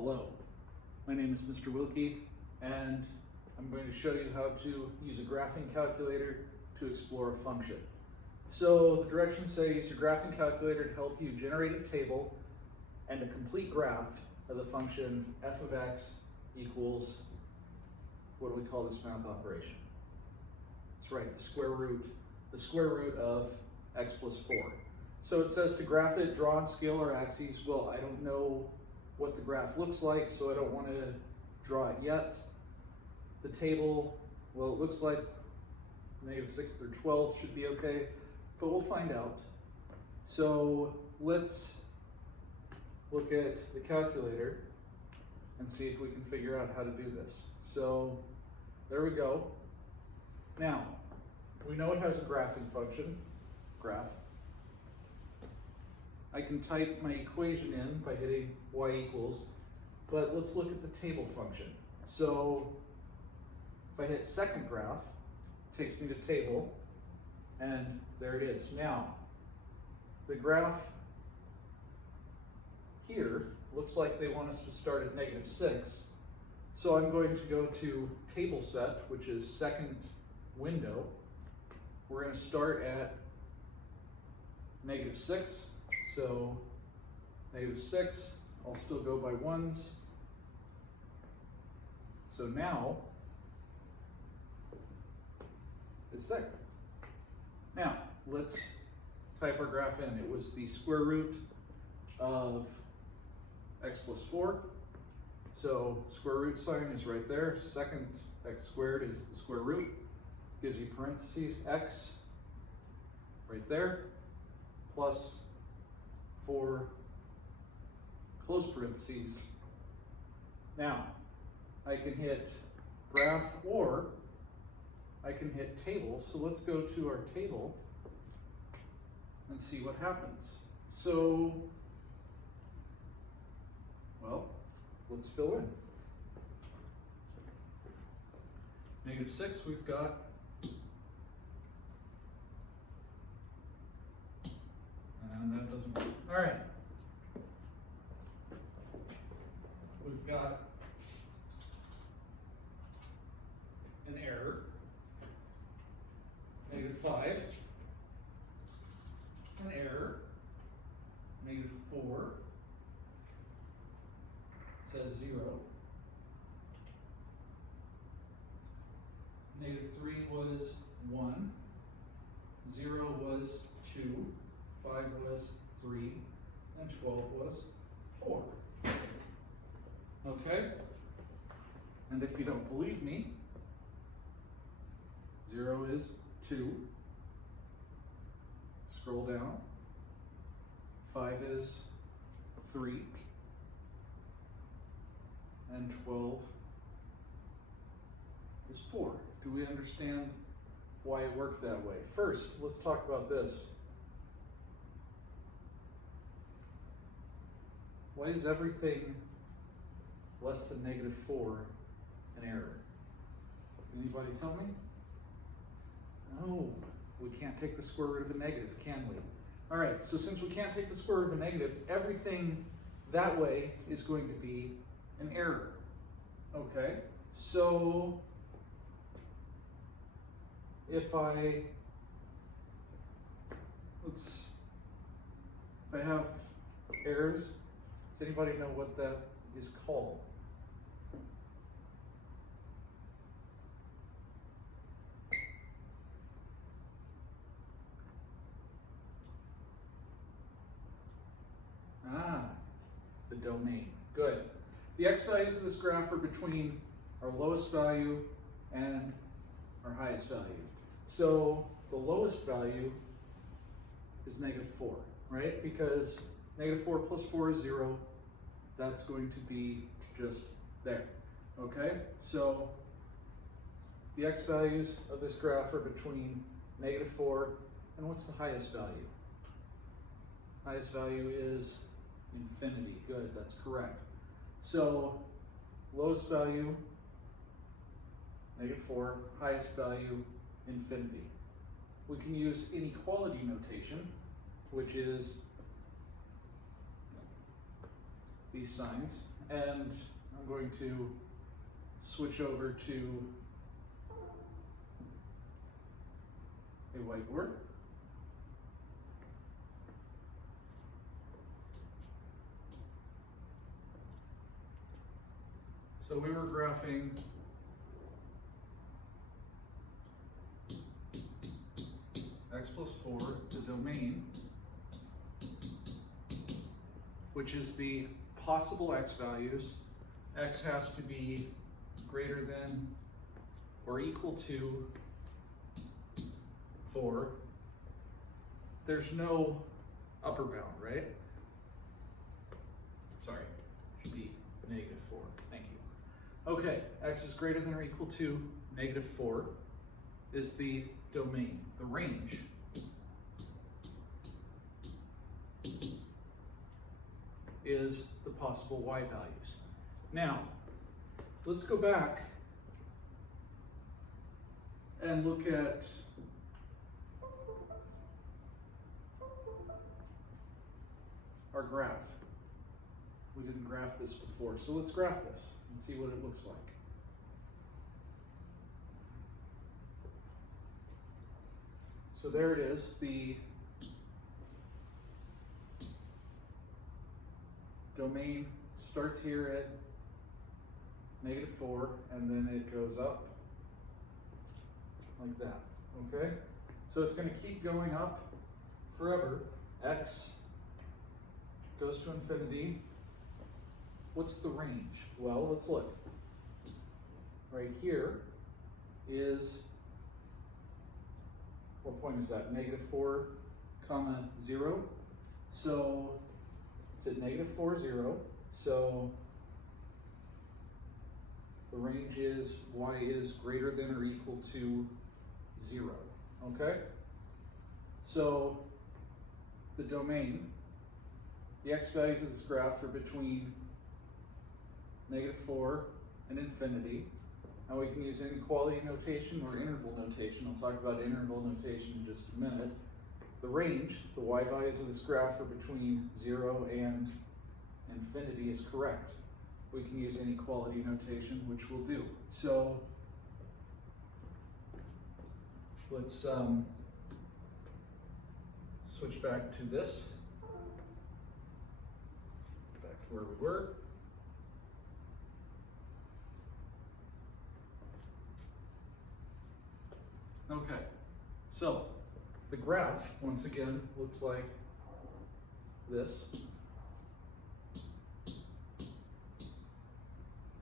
Hello, my name is Mr. Wilke, and I'm going to show you how to use a graphing calculator to explore a function. So the directions say use your graphing calculator to help you generate a table and a complete graph of the function f of x equals, what do we call this math operation? That's right, the square root of x plus 4. So it says to graph it, draw on scalar axes. Well, I don't know what the graph looks like, so I don't want to draw it yet. The table, well, it looks like -6 through 12 should be okay, but we'll find out. So let's look at the calculator and see if we can figure out how to do this. So there we go. Now, we know it has a graphing function, graph. I can type my equation in by hitting y equals, but let's look at the table function. So if I hit second graph, it takes me to table, and there it is. Now, the graph here looks like they want us to start at -6. So I'm going to go to table set, which is second window. We're going to start at -6. So -6, I'll still go by ones. So now it's there. Now let's type our graph in. It was the square root of x plus 4. So square root sign is right there. Second x squared is the square root. Gives you parentheses x right there, plus 4 close parentheses. Now, I can hit graph or I can hit table. So let's go to our table and see what happens. So, well, let's fill in. -6, we've got and that doesn't work. All right. We've got an error. -5. An error. -4. Says 0. -3 was 1. 0 was 2. 5 was 3, and 12 was 4. Okay? And if you don't believe me, 0 is 2. Scroll down. 5 is 3. And 12 is 4. Do we understand why it worked that way? First, let's talk about this. Why is everything less than -4 an error? Anybody tell me? No, we can't take the square root of a negative, can we? All right, so since we can't take the square root of a negative, everything that way is going to be an error. Okay, so if I have errors, does anybody know what that is called? The domain. Good. The x values of this graph are between our lowest value and our highest value. So the lowest value is -4, right? Because -4 plus 4 is 0. That's going to be just there. Okay? So the x values of this graph are between -4 and what's the highest value? Highest value is infinity. Good, that's correct. So lowest value, -4, highest value, infinity. We can use inequality notation, which is these signs, and I'm going to switch over to a whiteboard. So we were graphing x plus 4, the domain, which is the possible x values. X has to be greater than or equal to 4. There's no upper bound, right? Sorry, it should be -4. Thank you. Okay, x is greater than or equal to -4 is the domain. The range is the possible y values. Now, let's go back and look at our graph. We didn't graph this before, so let's graph this and see what it looks like. So there it is, the domain starts here at -4 and then it goes up like that, okay? So it's going to keep going up forever. X goes to infinity. What's the range? Well, let's look. Right here is, what point is that? -4, 0. So it's at -4, 0. So the range is y is greater than or equal to 0. Okay? So the domain, the x values of this graph are between -4 and infinity. Now we can use inequality notation or interval notation. I'll talk about interval notation in just a minute. The range, the y values of this graph are between 0 and infinity is correct. We can use inequality notation, which we'll do. So let's switch back to this. Back to where we were. Okay, so the graph, once again, looks like this,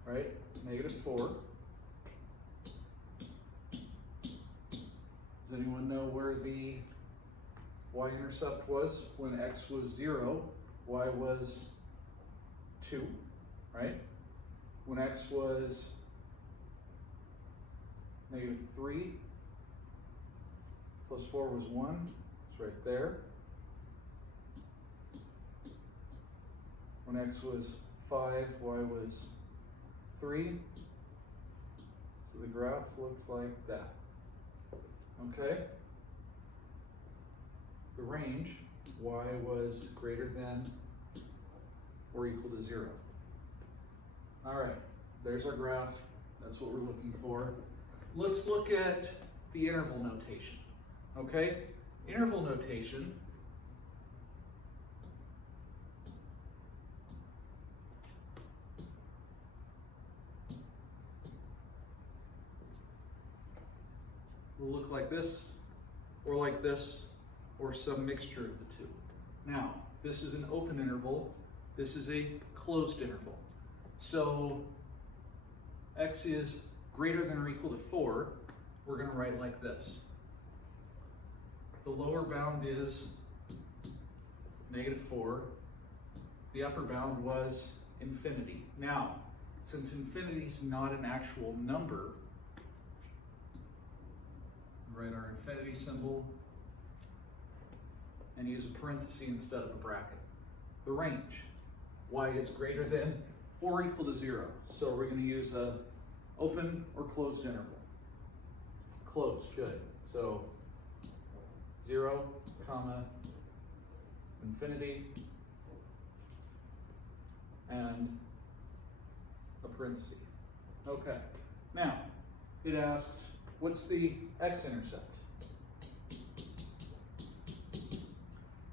right? -4. Does anyone know where the y-intercept was when x was 0, y was 2, right? When x was -3, plus 4 was 1, it's right there. When x was 5, y was 3. So the graph looked like that. Okay? The range, y was greater than or equal to 0. All right, there's our graph. That's what we're looking for. Let's look at the interval notation. Okay? Interval notation will look like this, or some mixture of the two. Now, this is an open interval, this is a closed interval. So x is greater than or equal to 4, we're going to write like this. The lower bound is -4. The upper bound was infinity. Now, since infinity is not an actual number, write our infinity symbol and use a parenthesis instead of a bracket. The range, y is greater than or equal to 0. So we're going to use a open or closed interval. Closed, good. So 0, infinity, and a parenthesis. Okay, now it asks, what's the x-intercept?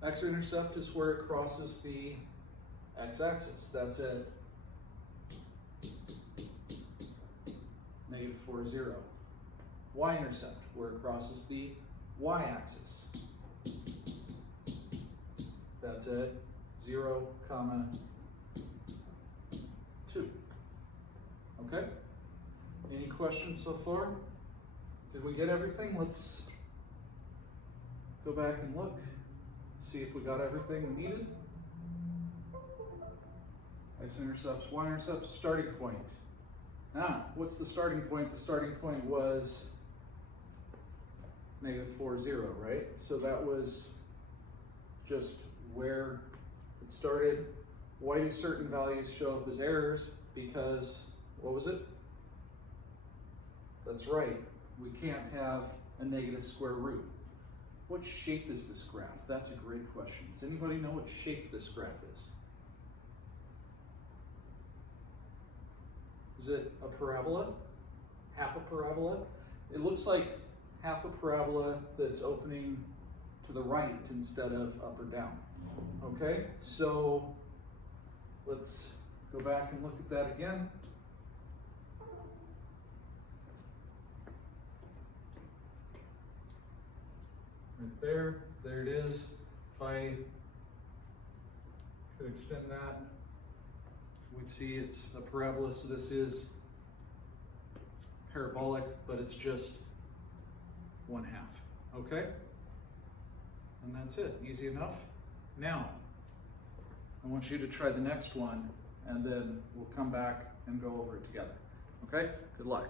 X-intercept is where it crosses the x-axis. That's at -4, 0. Y-intercept, where it crosses the y-axis. That's at 0, 2. Okay? Any questions so far? Did we get everything? Let's go back and look. See if we got everything we needed. X-intercepts, y-intercepts, starting point. What's the starting point? The starting point was -4, 0, right? So that was just where it started. Why do certain values show up as errors? Because, what was it? That's right, we can't have a negative square root. What shape is this graph? That's a great question. Does anybody know what shape this graph is? Is it a parabola? Half a parabola? It looks like half a parabola that's opening to the right instead of up or down. Okay, so let's go back and look at that again. Right there it is. If I could extend that, we'd see it's a parabola, so this is parabolic, but it's just 1/2, okay? And that's it, easy enough. Now, I want you to try the next one, and then we'll come back and go over it together, okay? Good luck.